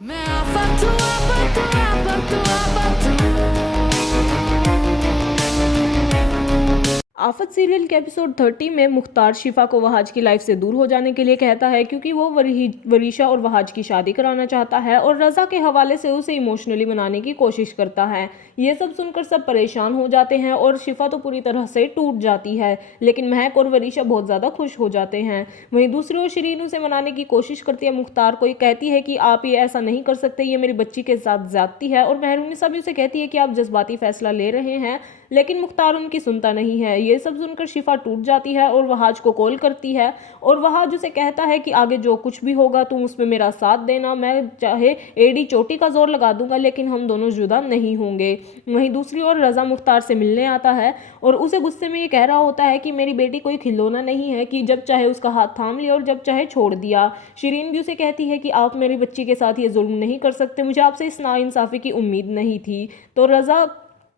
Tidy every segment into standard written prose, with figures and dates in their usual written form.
मैं आफत आफत सीरियल के एपिसोड 30 में मुख्तार शिफा को वहाज की लाइफ से दूर हो जाने के लिए कहता है क्योंकि वो वरीशा और वहाज की शादी कराना चाहता है और रजा के हवाले से उसे इमोशनली मनाने की कोशिश करता है। ये सब सुनकर सब परेशान हो जाते हैं और शिफा तो पूरी तरह से टूट जाती है, लेकिन महक और वरीशा बहुत ज़्यादा खुश हो जाते हैं। वहीं दूसरी ओर शिरीन उसे मनाने की कोशिश करती है मुख्तार को, कहती है कि आप ये ऐसा नहीं कर सकते, ये मेरी बच्ची के साथ ज्यादती है। और मेहरुनिसा भी उसे कहती है कि आप जज्बाती फैसला ले रहे हैं, लेकिन मुख्तार उनकी सुनता नहीं है। ये सब सुनकर शिफा टूट जाती है और वहाज को कॉल करती है और वहाज उसे कहता है कि आगे जो कुछ भी होगा तुम उसमें मेरा साथ देना, मैं चाहे एड़ी चोटी का जोर लगा दूंगा लेकिन हम दोनों जुदा नहीं होंगे। वहीं दूसरी ओर रजा मुख्तार से मिलने आता है और उसे गुस्से में ये कह रहा होता है कि मेरी बेटी कोई खिलौना नहीं है कि जब चाहे उसका हाथ थाम लिया और जब चाहे छोड़ दिया। शिरीन भी उसे कहती है कि आप मेरी बच्ची के साथ ये जुल्म नहीं कर सकते, मुझे आपसे इस नाइंसाफी की उम्मीद नहीं थी। तो रजा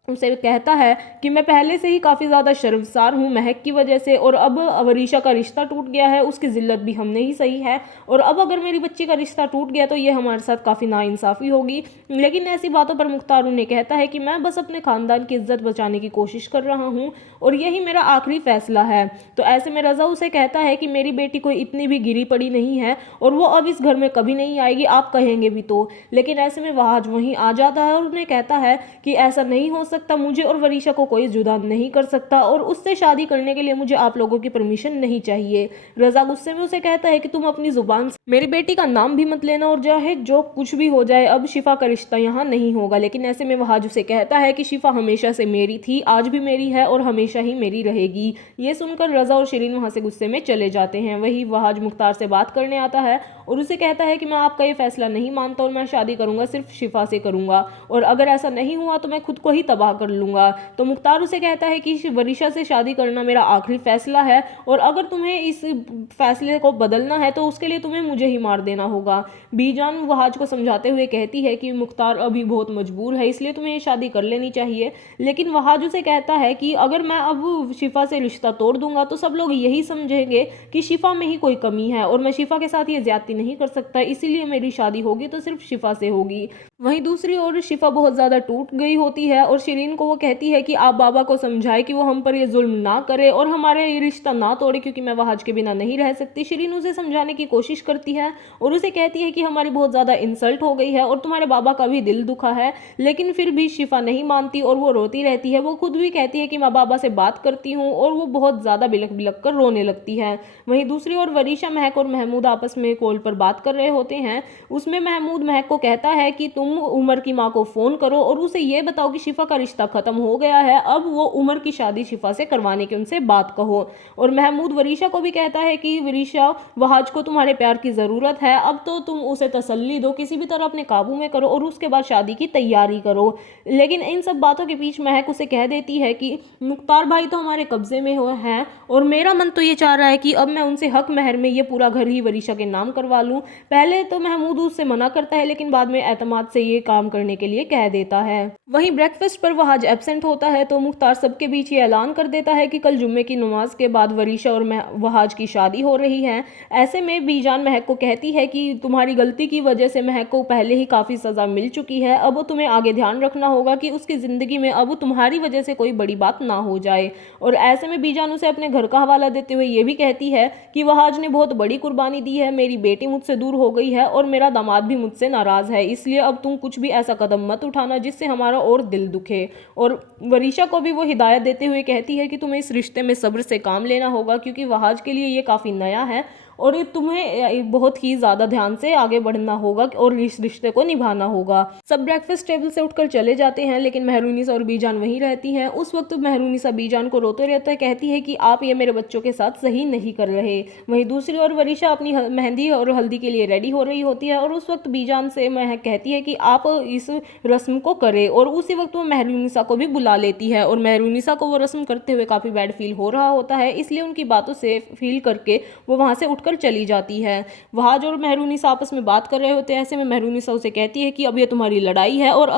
उसे कहता है कि मैं पहले से ही काफ़ी ज़्यादा शर्मसार हूँ महक की वजह से, और अब वरीशा का रिश्ता टूट गया है, उसकी ज़िल्लत भी हमने ही सही है, और अब अगर मेरी बच्ची का रिश्ता टूट गया तो ये हमारे साथ काफ़ी नाइंसाफ़ी होगी। लेकिन ऐसी बातों पर मुख्तार उन्हें कहता है कि मैं बस अपने ख़ानदान की इज्जत बचाने की कोशिश कर रहा हूँ और यही मेरा आखिरी फ़ैसला है। तो ऐसे में रज़ा उसे कहता है कि मेरी बेटी कोई इतनी भी गिरी पड़ी नहीं है और वो अब इस घर में कभी नहीं आएगी, आप कहेंगे भी तो। लेकिन ऐसे में वहाज वहीं आ जाता है और उन्हें कहता है कि ऐसा नहीं हो सकता, मुझे और वरीशा को कोई जुदा नहीं कर सकता और उससे शादी करने के लिए मुझे आप लोगों की परमिशन नहीं चाहिए। रजा गुस्से में उसे कहता है कि तुम अपनी जुबान से मेरी बेटी का नाम भी मत लेना और चाहे जो कुछ भी हो जाए अब शिफा का रिश्ता यहाँ नहीं होगा। लेकिन ऐसे में वहाज उसे कहता है कि शिफा हमेशा से मेरी थी, आज भी मेरी है और हमेशा ही मेरी रहेगी। ये सुनकर रजा और शिरीन वहां से गुस्से में चले जाते हैं। वही वहाज मुख्तार से बात करने आता है और उसे कहता है कि मैं आपका ये फैसला नहीं मानता और मैं शादी करूंगा सिर्फ शिफा से करूंगा, और अगर ऐसा नहीं हुआ तो मैं खुद को ही तबाह कर लूंगा। तो मुख्तार उसे कहता है कि वरीशा से शादी करना मेरा आखिरी फैसला है और अगर तुम्हें इस फैसले को बदलना है तो उसके लिए तुम्हें मुझे ही मार देना होगा। बीजान वहाज को समझाते हुए कहती है कि मुख्तार अभी बहुत मजबूर है इसलिए तुम्हें ये शादी कर लेनी चाहिए। लेकिन वहाज उसे कहता है कि अगर मैं अब शिफा से रिश्ता तोड़ दूंगा तो सब लोग यही समझेंगे कि शिफा में ही कोई कमी है और मैं शिफा के साथ ये ज्यादती नहीं कर सकता, इसीलिए मेरी शादी होगी तो सिर्फ शिफा से होगी। वहीं दूसरी ओर शिफा बहुत ज्यादा टूट गई होती है और शिरीन को वो कहती है कि आप बाबा को समझाए कि वो हम पर ये जुल्म ना करे और हमारे ये रिश्ता ना तोड़े क्योंकि मैं वहाज के बिना नहीं रह सकती। शिरीन उसे समझाने की कोशिश करती है और उसे कहती है कि हमारी बहुत ज़्यादा इंसल्ट हो गई है और तुम्हारे बाबा का भी दिल दुखा है, लेकिन फिर भी शिफा नहीं मानती और वो रोती रहती है। वो खुद भी कहती है कि मैं बाबा से बात करती हूँ और वो बहुत ज़्यादा बिलक बिलक कर रोने लगती है। वहीं दूसरी ओर वरीशा, महक और महमूद आपस में कॉल पर बात कर रहे होते हैं। उसमें महमूद महक को कहता है कि तुम उमर की माँ को फ़ोन करो और उसे ये बताओ कि शिफा का रिश्ता ख़त्म हो गया है, अब वो उमर की शादी शिफा से करवाने की उनसे बात कहो। और महमूद वरीशा को भी कहता है कि वरीशा, वहाज को तुम्हारे प्यार की ज़रूरत है, अब तो तुम उसे तसल्ली दो, किसी भी तरह अपने काबू में करो और उसके बाद शादी की तैयारी करो। लेकिन इन सब बातों के बीच महक उसे कह देती है कि मुख्तार भाई तो हमारे कब्जे में हो हैं और मेरा मन तो ये चाह रहा है कि अब मैं उनसे हक महर में ये पूरा घर ही वरीशा के नाम करवा लूँ। पहले तो महमूद उससे मना करता है लेकिन बाद में एतमाद से ये काम करने के लिए कह देता है। वहीं ब्रेकफास्ट पर वहाज एब्सेंट होता है तो मुख्तार सबके बीच ये ऐलान कर देता है कि कल जुम्मे की नमाज के बाद वरीशा और वहाज की शादी हो रही है। ऐसे में बीजान महक को कहती है कि तुम्हारी गलती की वजह से महक को पहले ही काफ़ी सज़ा मिल चुकी है, अब तुम्हें आगे ध्यान रखना होगा कि उसकी ज़िंदगी में अब तुम्हारी वजह से कोई बड़ी बात ना हो जाए। और ऐसे में बीजान उसे अपने घर का हवाला देते हुए ये भी कहती है कि वहाज ने बहुत बड़ी कुर्बानी दी है, मेरी बेटी मुझसे दूर हो गई है और मेरा दामाद भी मुझसे नाराज़ है, इसलिए अब तुम कुछ भी ऐसा कदम मत उठाना जिससे हमारा और दिल दुखे। और वरीशा को भी वो हिदायत देते हुए कहती है कि तुम्हें इस रिश्ते में सब्र से काम लेना होगा क्योंकि वहाज के लिए ये काफ़ी नया है और ये तुम्हें बहुत ही ज़्यादा ध्यान से आगे बढ़ना होगा और इस रिश्ते को निभाना होगा। सब ब्रेकफास्ट टेबल से उठकर चले जाते हैं लेकिन मेहरुनिसा और बीजान वहीं रहती हैं। उस वक्त मेहरुनिसा बीजान को रोते रहते कहती है कि आप ये मेरे बच्चों के साथ सही नहीं कर रहे। वहीं दूसरी ओर वरीशा अपनी मेहंदी और हल्दी के लिए रेडी हो रही होती है और उस वक्त बीजान से महक कहती है कि आप इस रस्म को करें और उसी वक्त वो मेहरुनिसा को भी बुला लेती है और मेहरुनिसा को वो रस्म करते हुए काफ़ी बैड फील हो रहा होता है, इसलिए उनकी बातों से फील करके वो वहाँ से उठकर चली जाती है। वहाज और मेहरुनिसा आपस में बात कर रहे होते हैं। ऐसे में मेहरुनिसा उसे कहती है कि अब ये तुम्हारी लड़ाई है और